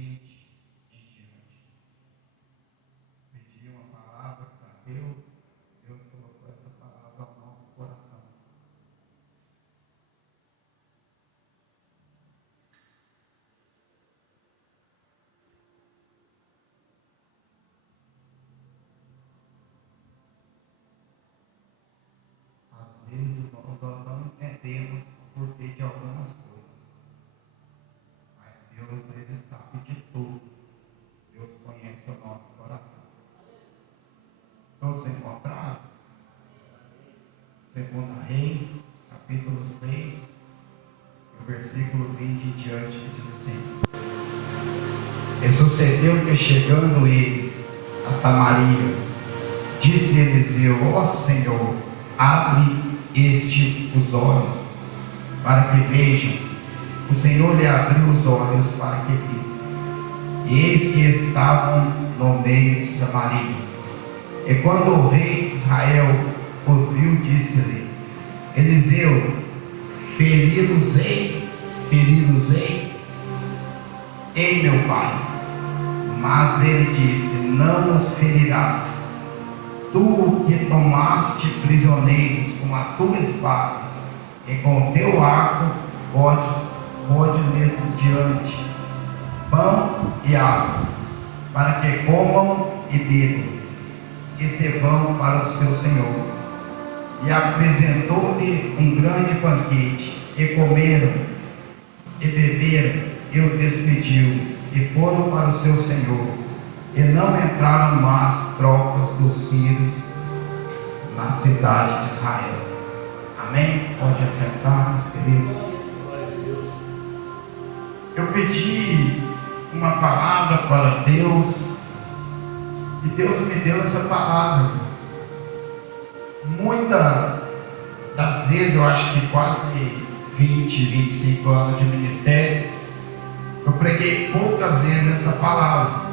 20 em diante. Pedi uma palavra para Deus, Deus colocou essa palavra ao nosso coração. Às vezes nós não entendemos o porquê de algumas coisas, mas Deus, Ele sabe de tudo. Deus conhece o nosso coração. Todos encontraram? 2 Reis, capítulo 6, o versículo 20 em diante, que diz assim: E sucedeu que, chegando eles a Samaria, disse Eliseu: Ó Senhor, abre os olhos, para que vejam. O Senhor lhe abriu os olhos para que visse. E eis que estavam no meio de Samaria. E quando o rei de Israel os viu, disse-lhe Eliseu: feri-los-ei, ei meu pai. Mas ele disse: não os ferirás. Tu que tomaste prisioneiros com a tua espada e com o teu arco, pode-lhes diante pão e água, para que comam e bebam, e se vão para o seu senhor. E apresentou-lhe um grande banquete, e comeram e beberam, e o despediu, e foram para o seu senhor. E não entraram mais tropas dos sírios na cidade de Israel. Amém? Pode assentar, meus queridos. Eu pedi uma palavra para Deus, e Deus me deu essa palavra. Muitas das vezes, eu acho que quase 20, 25 anos de ministério, eu preguei poucas vezes essa palavra.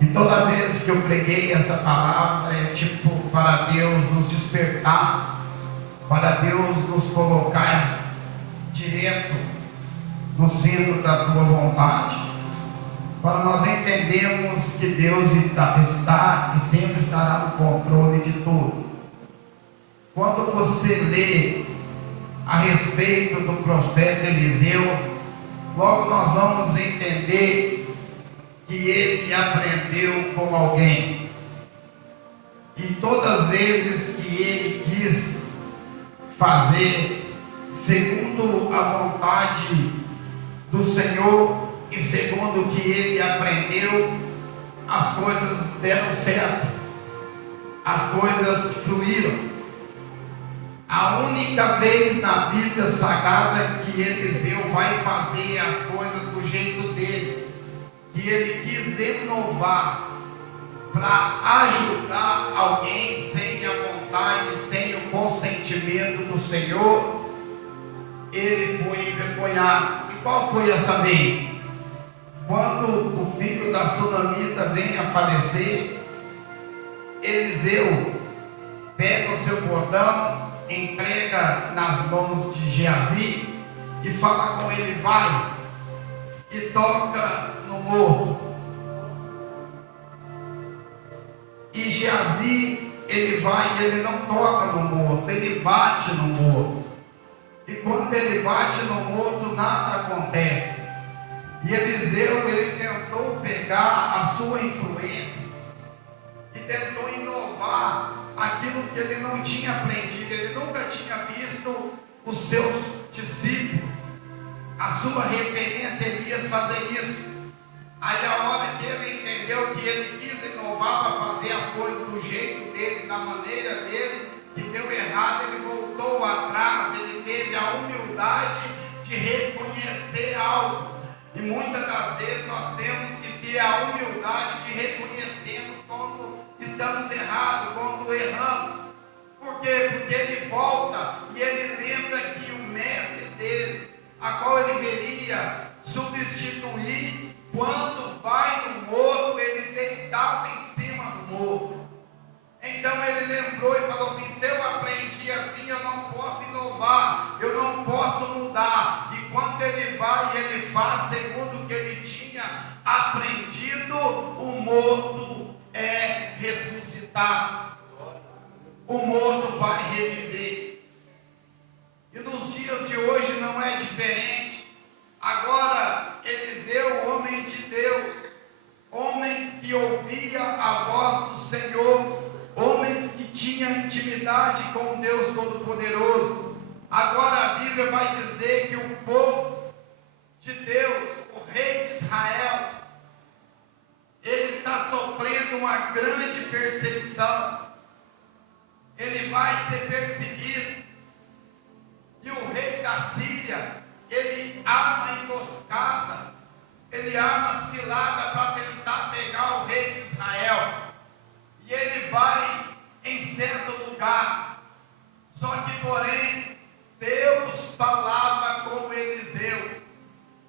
E toda vez que eu preguei essa palavra, é tipo para Deus nos despertar, para Deus nos colocar direto no centro da tua vontade, para nós entendermos que Deus está e sempre estará no controle de tudo. Quando você lê a respeito do profeta Eliseu, logo nós vamos entender que ele aprendeu com alguém. E todas as vezes que ele quis fazer segundo a vontade do Senhor e segundo o que ele aprendeu, as coisas deram certo, as coisas fluíram. A única vez na Bíblia Sagrada que Eliseu vai fazer as coisas do jeito dele, que ele quis inovar para ajudar alguém sem a vontade, sem o consentimento do Senhor, ele foi envergonhado. E qual foi essa vez? Quando o filho da sunamita vem a falecer, Eliseu pega o seu bordão, entrega nas mãos de Geazi e fala com ele: vai e toca no morto. E Geazi, ele vai e ele não toca no morto, ele bate no morto. E quando ele bate no morto, nada acontece. E Eliseu, ele tentou pegar a sua influência e tentou inovar aquilo que ele não tinha aprendido. Ele nunca tinha visto os seus discípulos, a sua referência, Elias, fazer isso. Aí a hora que ele entendeu que ele quis inovar para fazer as coisas do jeito dele, da maneira dele, que deu errado, ele voltou atrás. Ele teve a humildade de reconhecer algo. E muitas das vezes nós temos que ter a humildade de reconhecermos quando estamos errados, quando erramos. Por quê? Porque ele volta e ele lembra que o mestre dele, a qual ele veria substituir, quando vai no morro, ele deitava em cima do morro. Então ele lembrou e falou assim: se eu aprendi assim, eu não posso inovar, eu não posso mudar. E quando ele vai e ele faz segundo o que ele o morto vai reviver. E nos dias de hoje não é diferente. Agora, Eliseu, homem de Deus, homem que ouvia a voz do Senhor, homens que tinham intimidade com Deus Todo-Poderoso. Agora a Bíblia vai dizer que o povo de Deus, o rei de Israel, ele está sofrendo uma grande perseguição. Ele vai ser perseguido. E o rei da Síria, ele arma emboscada, ele arma cilada para tentar pegar o rei de Israel. E ele vai em certo lugar. Só que, porém, Deus falava com Eliseu.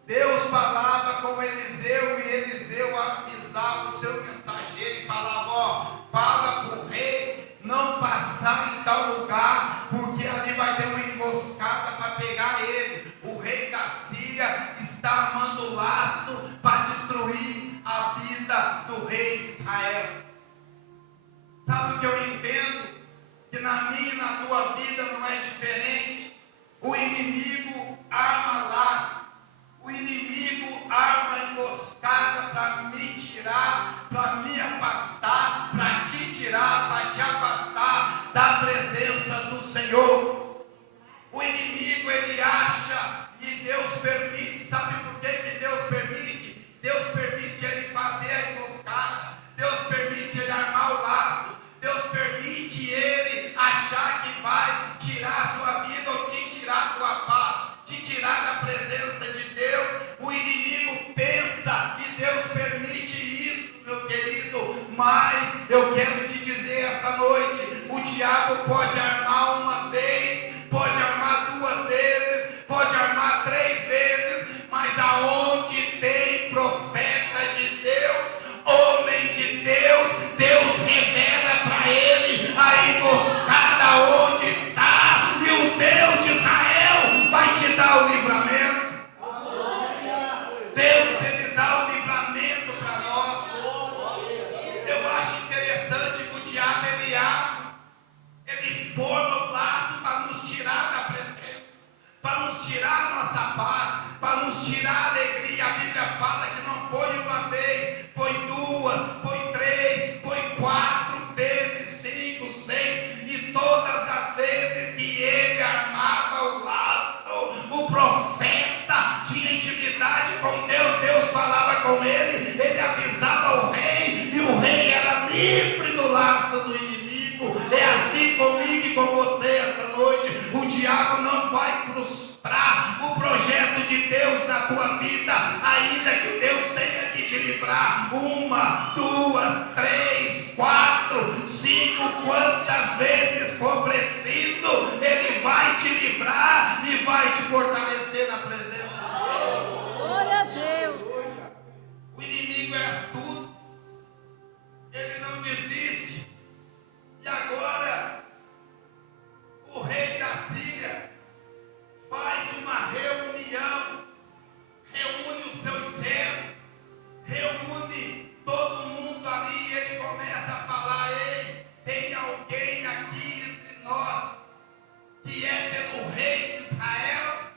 Deus falava com Eliseu e Eliseu avisava o seu mensageiro e falava: ó, fala para o rei não passar em tal lugar, porque ali vai ter uma emboscada para pegar ele. O rei da Síria está armando laço para destruir a vida do rei de Israel. Sabe o que eu entendo? Que na minha e na tua vida não é diferente. O inimigo arma laço, o inimigo arma emboscada para me tirar, para me afastar, para te tirar, para te afastar da presença do Senhor. O inimigo, ele acha, e Deus permite. Sabe por que Deus permite? Deus permite ele fazer a emboscada, Deus permite ele armar o laço, Deus permite ele achar que vai tirar a sua vida ou te tirar a tua paz, te tirar da presença de Deus. O inimigo pensa que Deus permite isso, meu querido, mas eu quero te dizer essa noite: o diabo pode armar uma vez, pode armar duas vezes, pode armar três vezes, mas aonde tem profeta de Deus, homem de Deus, Deus revela para ele a emboscada onde está, e o Deus de Israel vai te dar o livramento. Deus, ele dá o livramento para nós. Eu acho interessante que o diabo, ele forma o laço para nos tirar da presença, para nos tirar a nossa paz, para nos tirar a alegria. A Bíblia fala que não foi uma vez, foi duas, foi três, foi quatro vezes, 5, 6, e todas as vezes que ele armava o laço, o profeta tinha intimidade com Deus, Deus falava com ele, ele avisava o rei, e o rei era livre do laço do inimigo. É assim comigo e com você essa noite. O diabo não vai frustrar o projeto de Deus na tua vida, ainda que Deus tenha que te livrar 1, 2, 3, 4, 5, quantas vezes for preciso, ele vai te livrar e vai te fortalecer na presença de Deus. Glória a Deus. O inimigo é astuto, ele não desiste. E agora o rei da Síria faz uma reunião, reúne os seus servos, reúne todo mundo ali, e ele começa a falar: ei, tem alguém aqui entre nós que é pelo rei de Israel?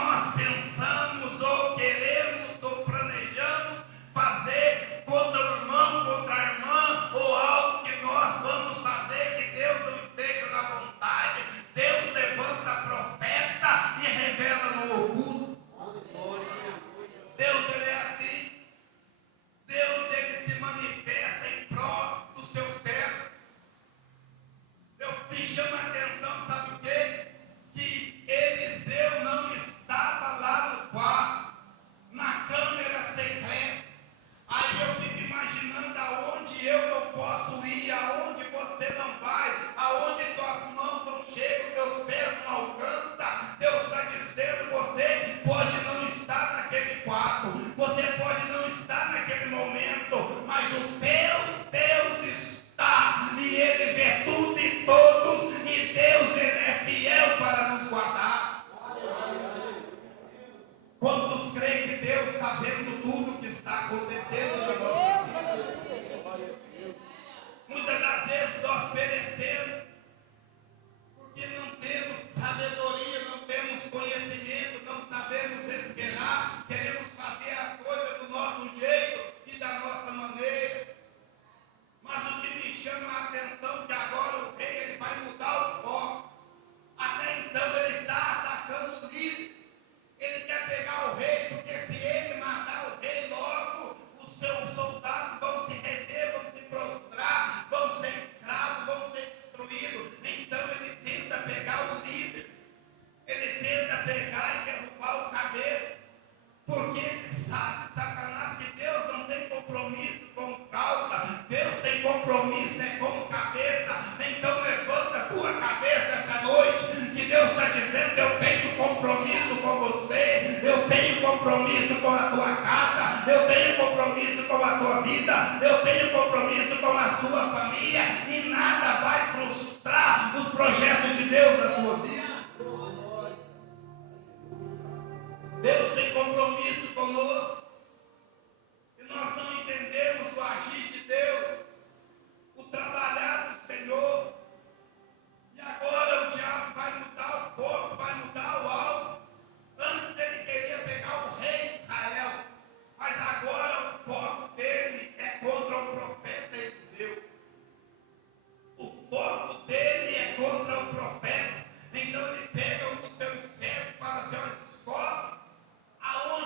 nós pensamos ou queremos ou planejamos fazer contra o irmão, contra a irmã, ou algo que nós vamos fazer que Deus não esteja na vontade, Deus levanta profeta e revela no oculto. Deus, ele é assim. Deus, ele se manifesta em prol do seu servo. Me chama a atenção, sabe o quê? Que Eliseu não estava lá no quarto, na câmara secreta. Aí eu fico imaginando aonde eu não posso ir, aonde você não vai, aonde tuas mãos não chegam, teus pés não alcançam. Deus está dizendo, você pode não estar naquele quarto, você pode não estar naquele momento, mas o teu Deus está, e Ele vê tudo e todos, e Deus, Ele é fiel para nos guardar. Quantos creem que Deus está vendo tudo o que está acontecendo na nossa vida? Muitas das vezes nós perecemos porque não temos sabedoria, não temos conhecimento, não sabemos esperar, queremos fazer a coisa do nosso jeito e da nossa maneira. Mas o que me chama a atenção é que agora o rei ele vai mudar o foco. Até então ele está atacando o líder. Ele quer pegar o rei, porque se ele matar o rei logo, os seus soldados vão se render, vão se prostrar, vão ser escravos, vão ser destruídos. Então ele tenta pegar o líder, ele tenta pegar e derrubar o cabeça, porque ele sabe, Satanás, que Deus não tem compromisso com cauda, Deus tem compromisso é com cabeça. Então levanta a tua cabeça essa noite, que Deus está dizendo, eu tenho compromisso com você, eu tenho compromisso com a tua casa, eu tenho compromisso com a tua vida, eu tenho compromisso com a sua família, e nada vai frustrar os projetos de Deus na tua vida. Deus tem compromisso conosco, e nós não entendemos o agir de Deus, o trabalhar do Senhor, e agora o diabo vai mudar o foco, vai mudar o alvo. Antes ele queria pegar o rei de Israel, mas agora o foco dele é contra o profeta Eliseu. O foco dele é contra o profeta. Então ele pega um dos teus servos e fala assim, olha, descobre aonde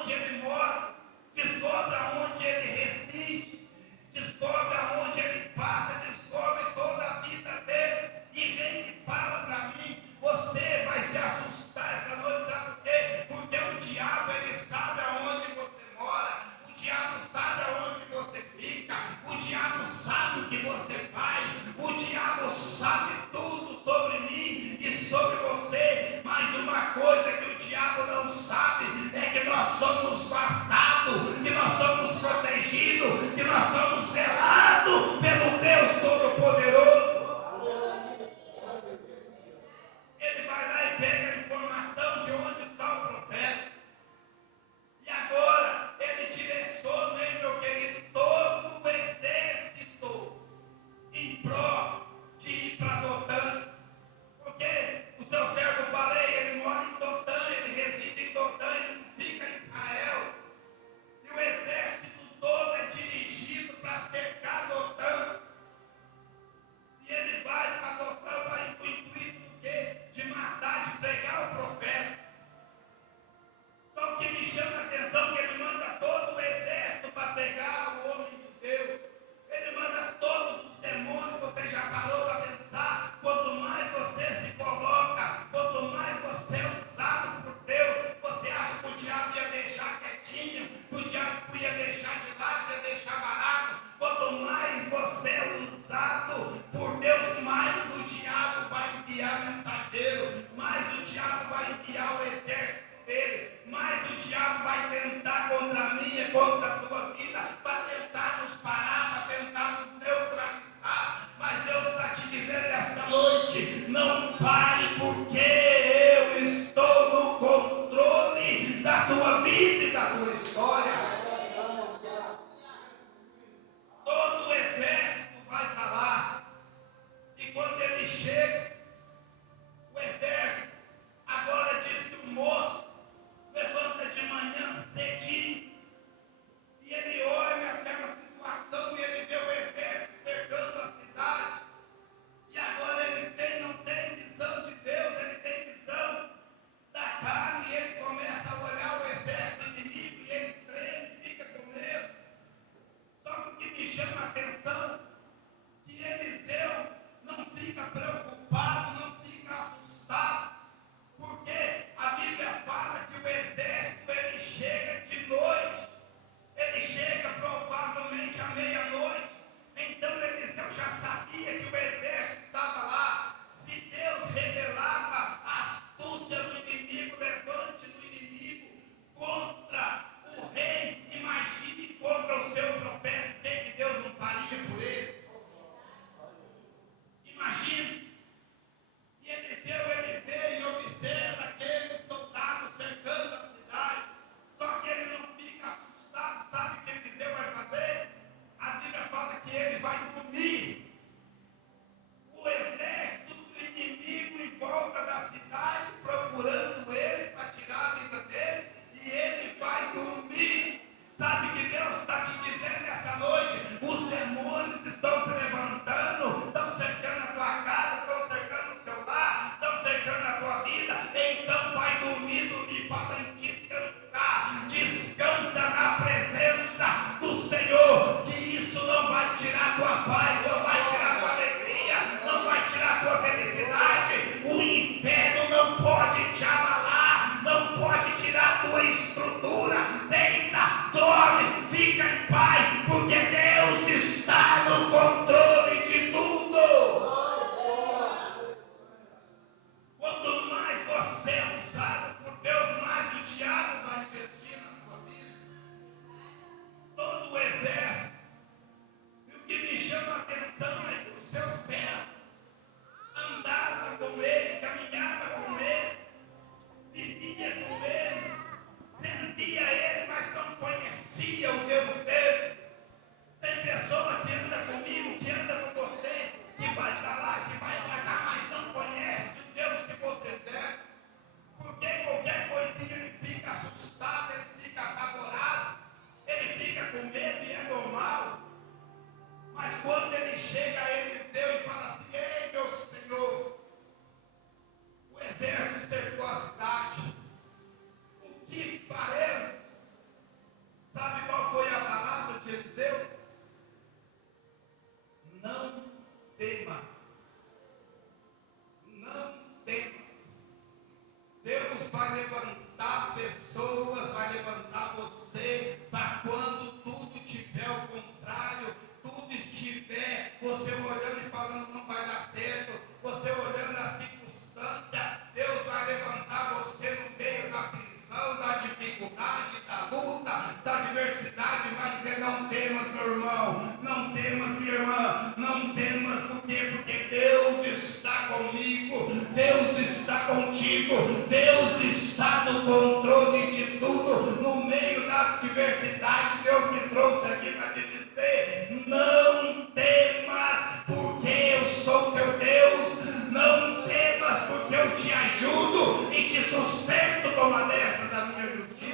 pessoas, vai levantar você para quando tudo tiver ao contrário, tudo estiver, você olhando e falando não vai dar certo, você olhando as circunstâncias, Deus vai levantar você no meio da prisão, da dificuldade, da luta, da adversidade, vai dizer não temas, meu irmão, não temas, minha irmã, não temas, por quê? Porque Deus está comigo, Deus está contigo, Deus está no controle de tudo. No meio da adversidade, Deus me trouxe aqui para te dizer: não temas, porque eu sou teu Deus. Não temas, porque eu te ajudo e te sustento com a destra da minha justiça.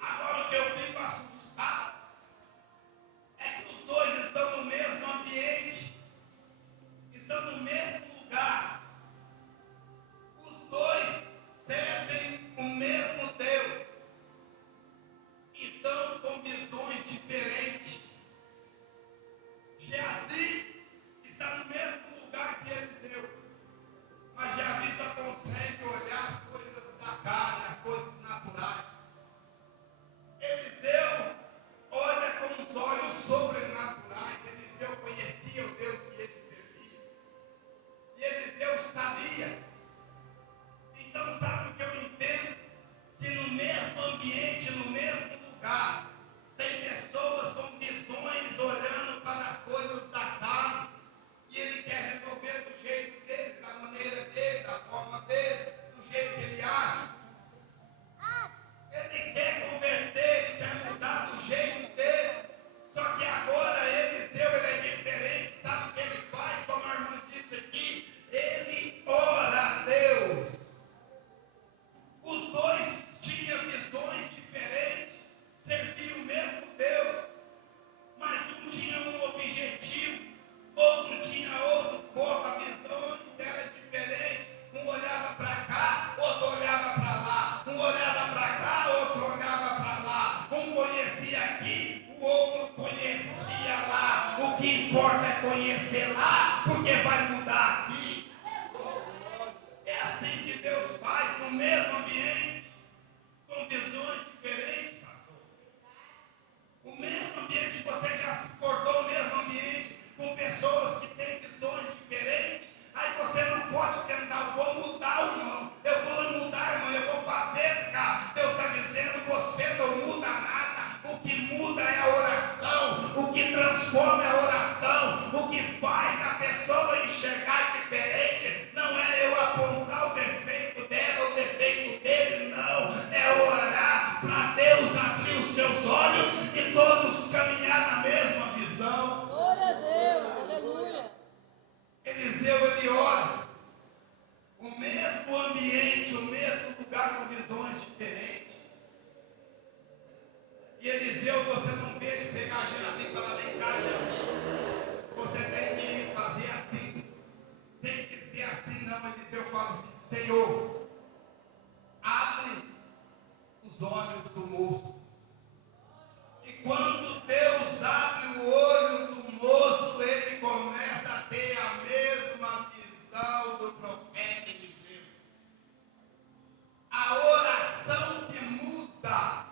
Agora o que eu fico assustado é que os dois estão no mesmo ambiente, estão no mesmo lugar. Os dois servem o mesmo Deus, estão com visões diferentes. Geazi está no mesmo lugar que Eliseu, mas Geazi só consegue olhar as coisas da carne, as coisas naturais. Eliseu olha com os olhos sobrenaturais. Eliseu conhecia o Deus que ele servia, e Eliseu sabia. Então sabe o que eu entendo? Que no mesmo ambiente, no mesmo lugar, tem pessoas com visões olhando para as coisas da carne, e ele quer resolver do jeito dele, da maneira dele, da forma dele, do jeito que ele acha. Ele quer converter, ele quer mudar do jeito dele. Só que agora Eliseu, ele é diferente. Sabe o que ele faz? Como a irmã disse aqui, ele ora a Deus. Os dois tinham visões diferentes, serviam o mesmo Deus, mas um tinha um objetivo, outro tinha outro foco, a visão era diferente. Um olhava para cá, outro olhava para lá, um olhava para cá, outro olhava para lá, um conhecia aqui, o outro conhecia lá. O que importa é conhecer lá, porque vai mudar aqui. É assim que Deus faz no mesmo ambiente, com visões diferentes, pastor. O mesmo ambiente, você já se portou no mesmo ambiente, com pessoas que têm visões diferentes. Aí você não pode tentar, eu vou mudar, irmão, eu vou mudar, irmão, eu vou fazer, cara. Deus está dizendo, você não muda nada. O que muda é a oração, o que transforma é a oração, o que faz a pessoa enxergar diferente. Não é eu apontar o defeito dela, o defeito dele, não. É orar para Deus abrir os seus olhos e todos caminhar na mesma visão. Glória a Deus, aleluia. Eliseu, ele ora. O mesmo ambiente, o mesmo lugar com visões diferentes. E Eliseu, você não vê ele pegar Geazi e falar, vem cá, Geazi, você tem que fazer assim, tem que ser assim. Não, Eliseu fala assim, Senhor, abre os olhos do moço. E quando Deus abre o olho do moço, ele começa a ter a mesma visão do profeta Eliseu. A oração que muda,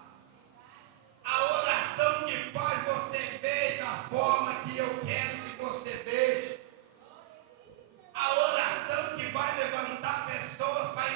a oração que faz você ver da forma que eu quero que você veja, a oração que vai levantar pessoas para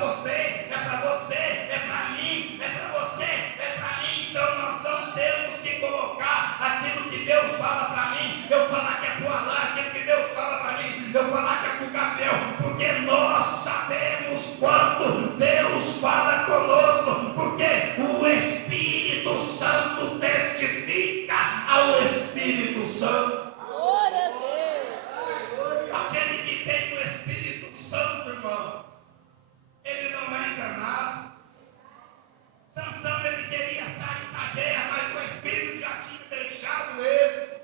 você, é para você, é para mim, é para você, é para mim. Então nós não temos que colocar aquilo que Deus fala para mim, eu falar que é para o Alain, aquilo que Deus fala para mim, eu falar que é para o Gabriel, porque nós sabemos quando Deus fala conosco, porque o Espírito Santo testifica ao Espírito Santo. Glória a Deus. Aquele que tem o Espírito Santo, irmão, ele não é enganado. Sansão, ele queria sair da guerra, mas o Espírito já tinha deixado ele.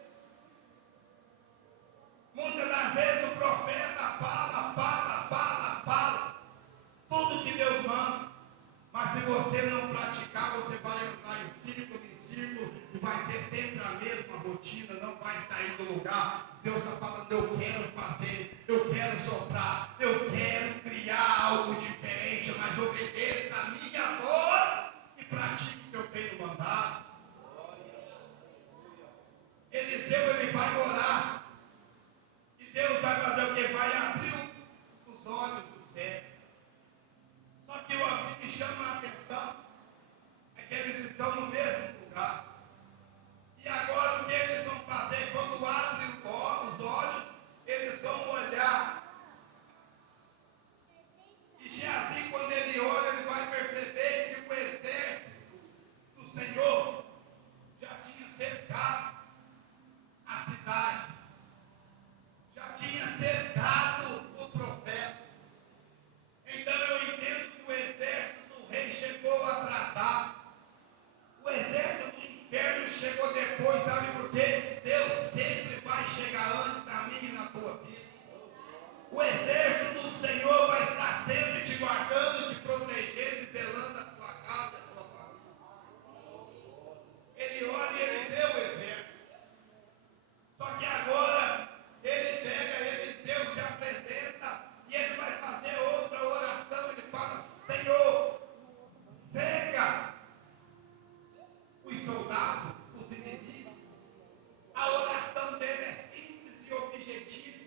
Muitas das vezes o profeta fala tudo que Deus manda, mas se você não praticar, você vai entrar em círculo, e vai ser sempre a mesma rotina, não vai sair do lugar. Deus está falando, eu quero fazer, eu quero soprar, eu quero criar algo diferente, mas obedeça a minha voz e pratique o que eu tenho mandado. Eliseu, ele vai orar, e Deus vai fazer o que? Vai abrir os olhos do céu. Só que o que me chama a atenção é que eles estão no mesmo lugar. E agora o que eles vão fazer? Quando abrem os olhos, eles vão olhar. E Geazi, quando ele olha, ele vai perceber que o exército do Senhor já tinha cercado a cidade, já tinha cercado o profeta. Então eu entendo que o exército do rei chegou atrasado. O exército do inferno chegou depois, sabe por quê? Deus sempre vai chegar antes da minha e na tua vida. O exército do Senhor vai estar sempre te guardando, te protegendo e zelando a tua casa e a tua família. Ele olha e ele vê o exército. Só que agora ele pega, Eliseu se apresenta e ele vai fazer outra oração. Ele fala: Senhor, cega os soldados, os inimigos. A oração dele é simples e objetiva.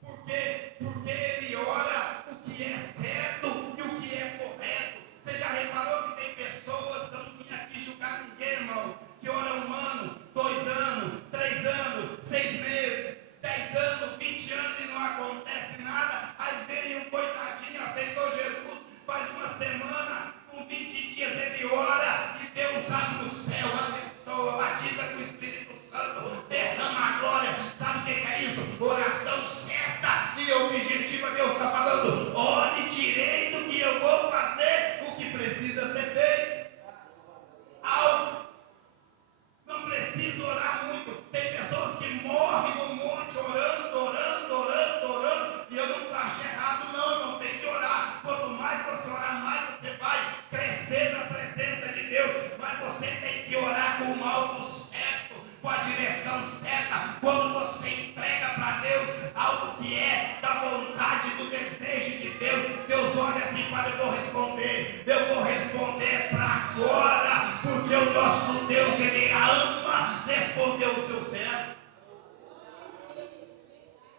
Por quê? Porque ele ora o que é certo e o que é correto. Você já reparou que tem pessoas, não vim aqui julgar ninguém, irmão, que oram 1 ano, 2 anos, 3 anos, 6 meses, 10 anos, 20 anos e não acontece nada. Aí vem um coitadinho, aceitou Jesus, faz uma semana, com 20 dias ele ora e Deus abre o céu, abençoa, batiza com o Espírito Santo, derrama a glória. Sabe o que é isso? Oração certa e objetiva. Deus está falando: ore direito que eu vou fazer o que precisa ser feito. Algo. Não precisa orar muito. Tem pessoas que morrem no monte orando. E eu não acho errado, não tem que orar. Quanto mais você orar, mais você vai crescer na presença de Deus. Mas você tem que orar com o alvo certo, com a direção certa. Quando você entrega para Deus algo que é da vontade, do desejo de Deus, Deus olha assim e fala: eu vou responder para agora, porque o nosso Deus, ele ama responder o seu servo.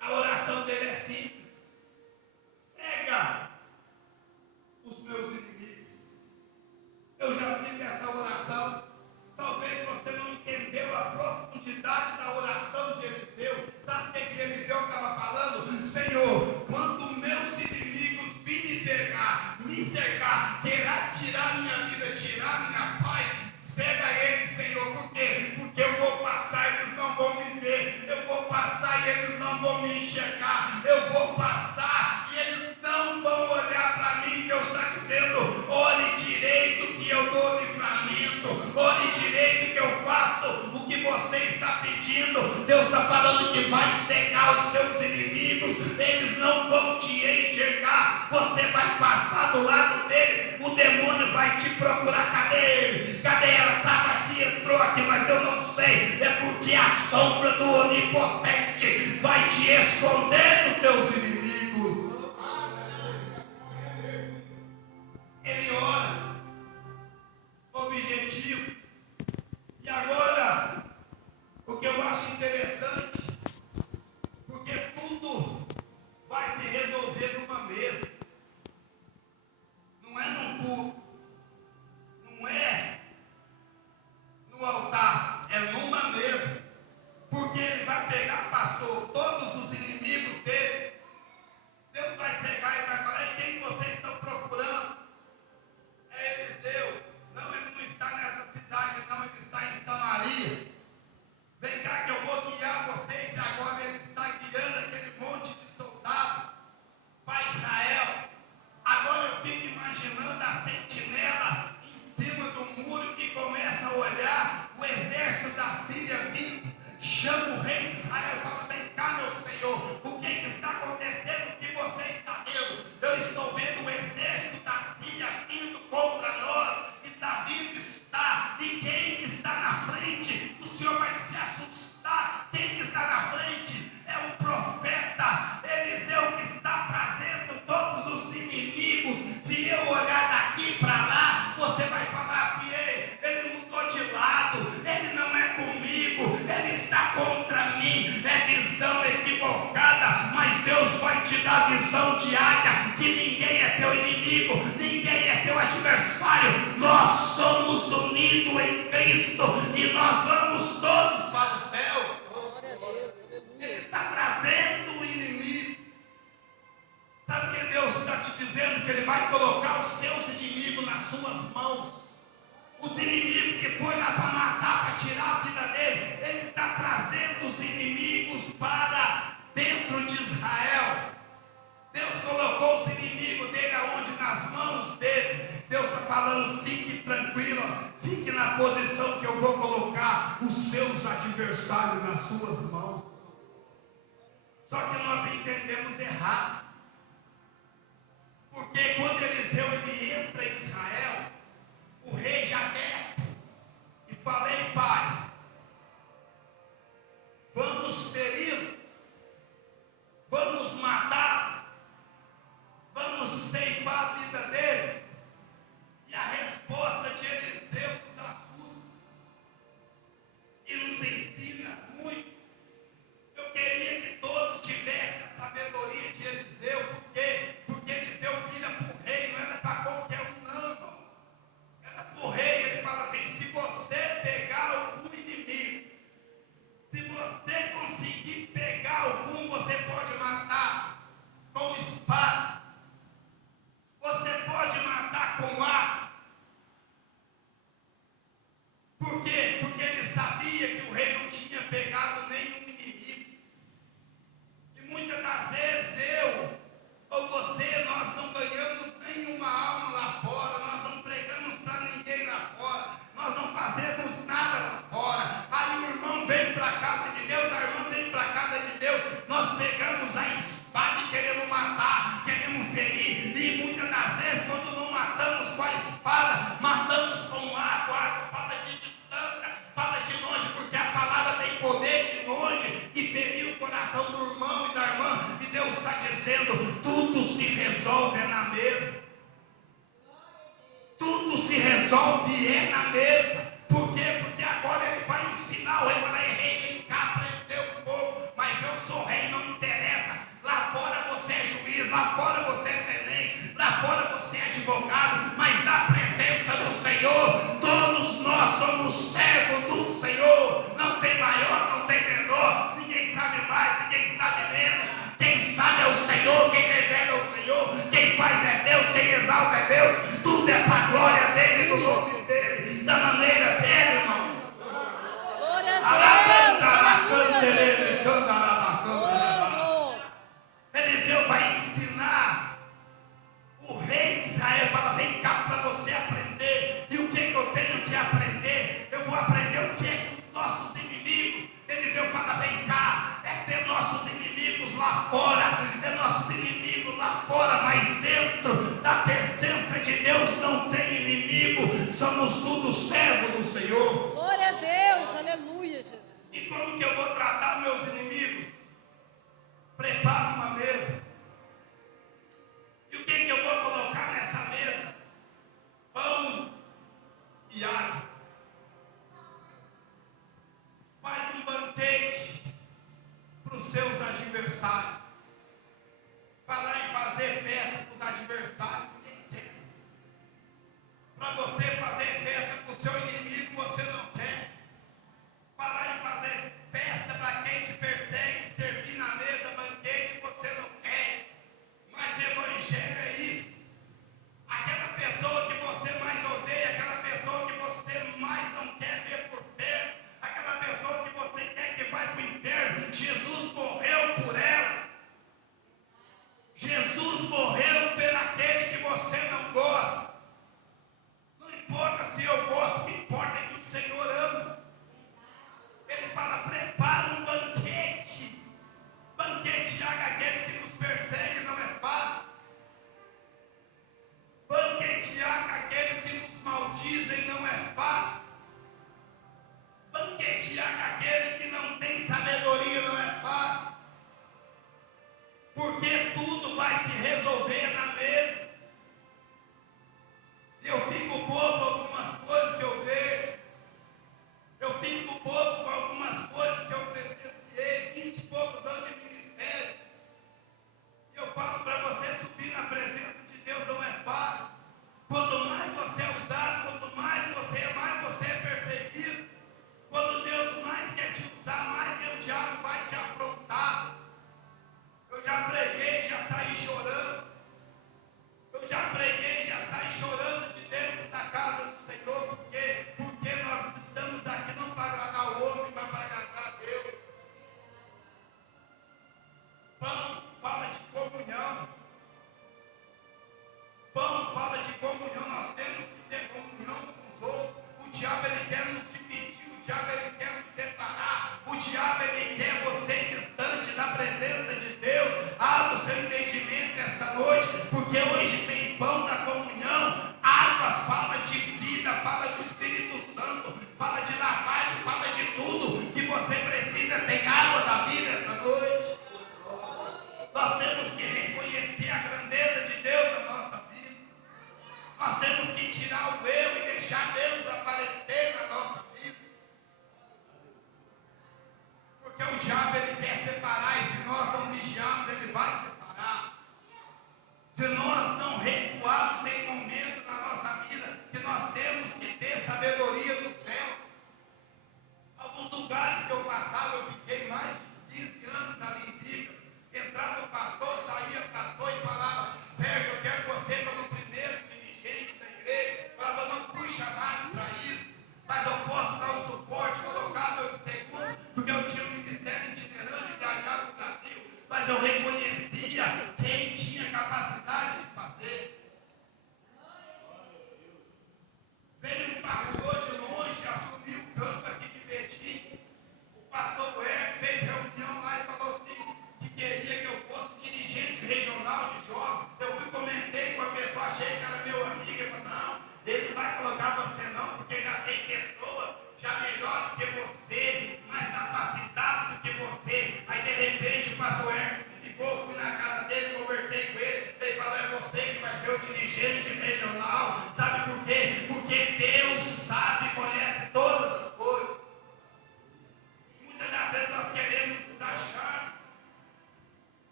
A oração dele é simples: cega os meus inimigos. Eu já fiz essa oração. Talvez você não entendeu a profundidade da oração de Eliseu. Sabe o que Eliseu estava falando? Senhor, quando meus inimigos virem me pegar, me cercar, querer tirar minha vida, tirar minha paz, cega eles, Senhor. Por quê? Porque eu vou passar e eles não vão me ver. Eu vou passar e eles não vão me enxergar. Eu vou passar e eles não vão olhar para mim. Deus está dizendo: olhe direito que eu dou livramento. Olhe direito que eu faço o que você está pedindo. Deus está falando que vai cegar os seus inimigos. Eles não vão te enxergar. Você vai passar do lado dele. O demônio vai te procurar. Cadê ele? Cadê ela? Estava aqui, entrou aqui, mas eu não sei. É porque a sombra do Onipotente vai te esconder dos teus inimigos. Ele ora objetivo. E agora, o que eu acho interessante, porque tudo vai se resolver numa mesa. Porque ele vai pegar, pastor, todos os inimigos dele. Deus vai cegar e vai falar: e quem vocês estão procurando? É Eliseu. Não, ele não está nessa cidade, não, ele está em Samaria. Vem cá que eu vou guiar vocês. E agora ele está guiando aquele monte de soldados para Israel. Agora eu fico imaginando a sentinela em cima do muro que começa a olhar o exército da Síria vindo. Chama o rei de Israel e fala: vem cá, meu senhor, o que está acontecendo? O que você está vendo? Eu estou vendo o exército da Síria vindo contra nós. Está vindo, está. E quem está na frente? O senhor vai se assustar. Quem está na frente é o profeta Eliseu, que está trazendo todos os inimigos. Se eu olhar daqui para lá, você vai falar assim: ei, ele mudou de lado, ele não é comigo, ele está contra mim. É visão equivocada, mas Deus vai te dar visão de águia, que ninguém é teu inimigo, ninguém é teu adversário. Nós somos unidos em Cristo e nós vamos todos para o céu. Glória a Deus, aleluia. Ele está trazendo o inimigo. Sabe o que Deus está te dizendo? Que Ele vai colocar os seus inimigos nas suas mãos. Os inimigos que foi lá para matar, para tirar a vida dele, Ele está trazendo os inimigos para dentro de Israel. Deus colocou os inimigos dele aonde? Nas mãos dele. Deus está falando: fique tranquilo, fique na posição que eu vou colocar os seus adversários nas suas mãos. Só que nós entendemos errado. Porque quando Eliseu ele entra em Israel, o rei já desce e fala: ei, pai, vamos feri-lo, vamos matar, vamos ceifar a vida deles. E a resposta de Eliseu nos assusta e nos ensina muito. Eu queria que todos tivessem a sabedoria de Eliseu. Por quê? Porque Eliseu vira para o rei, não era para qualquer um, não, irmãos. Era para o rei. Ele fala assim: se você pegar algum inimigo, se você conseguir pegar algum, você pode matar com espada, você pode matar com arco. Por quê? Porque ele sabia que o rei não tinha pegado nenhum inimigo. E muitas das vezes eu ou você, nós não ganhamos nenhuma alma lá fora, nós não pregamos para ninguém lá fora, nós não fazemos nada lá fora. Aí o irmão vem para a casa de Deus, a irmã vem para a casa de Deus, nós pegamos a espada e queremos matar, queremos ferir. E muitas das vezes, quando não matamos com a espada, matamos com o arco. O arco fala de distância, fala de longe, porque a palavra tem poder de longe e ferir o coração do irmão e da irmã. E Deus está dizendo: tudo se resolve na mesa. Tudo se resolve na mesa. Por quê? Porque agora ele vai ensinar o rei. Vai falar: rei, vem cá, prender o povo. Mas eu sou rei, não interessa. Lá fora você é juiz, lá fora você é tenente, lá fora você é advogado. Mas na presença do Senhor, todos nós somos servos do Senhor. Não tem maior, não tem menor. Ninguém sabe mais, ninguém sabe menos. Quem sabe é o Senhor, quem revela é o Senhor, quem faz é Deus, quem exalta é Deus. Tudo é para a glória dele, no nome dele, da maneira dele, irmão. Glória a Deus, aleluia, Jesus. Eliseu vai ensinar o rei de Israel. Fala: vem cá para você aprender. E o que eu tenho que aprender? Eu vou aprender o que é com os nossos inimigos. Eliseu fala: vem cá, é ter nossos inimigos lá fora, é nossos inimigos lá fora, mas dentro da presença de Deus não tem inimigo, somos todos servos do Senhor. Glória a Deus, aleluia, Jesus. E como que eu vou tratar meus inimigos? Prepara uma mesa. E o que eu vou colocar nessa mesa? Pão e água. Faz um banquete para os seus adversários. Falar em fazer festa para os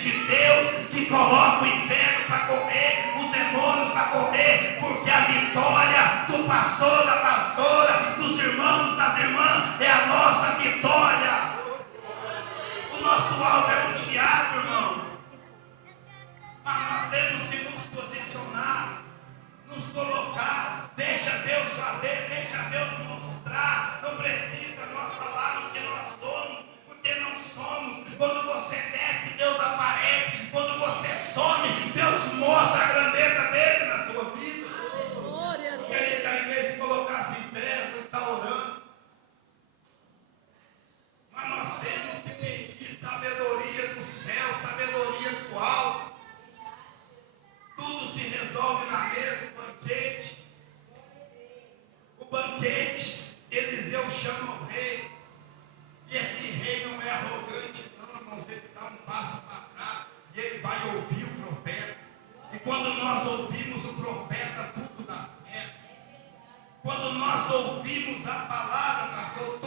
de Deus que coloca o inferno para correr, os demônios para correr, porque a vitória do pastor, da pastora, dos irmãos, das irmãs, é a nossa vitória. O nosso alvo é o diabo, irmão. Mas nós temos que nos posicionar, nos colocar. Deixa Deus fazer, deixa Deus mostrar. Não precisa nós falarmos que nós somos, porque não somos. Quando você desce, Deus aparece. Quando você some, Deus mostra a grandeza dele na sua vida. Glória a Porque ele está, em vez de colocar-se em pé, você está orando. Mas nós temos que pedir sabedoria do céu, sabedoria do alto. Tudo se resolve na mesa, o banquete. O banquete, Eliseu chama o rei. E esse rei não é arrogante, não, irmãos. Ele dá um passo para trás e ele vai ouvir o profeta. E quando nós ouvimos o profeta, tudo dá certo. Quando nós ouvimos a palavra, pastor,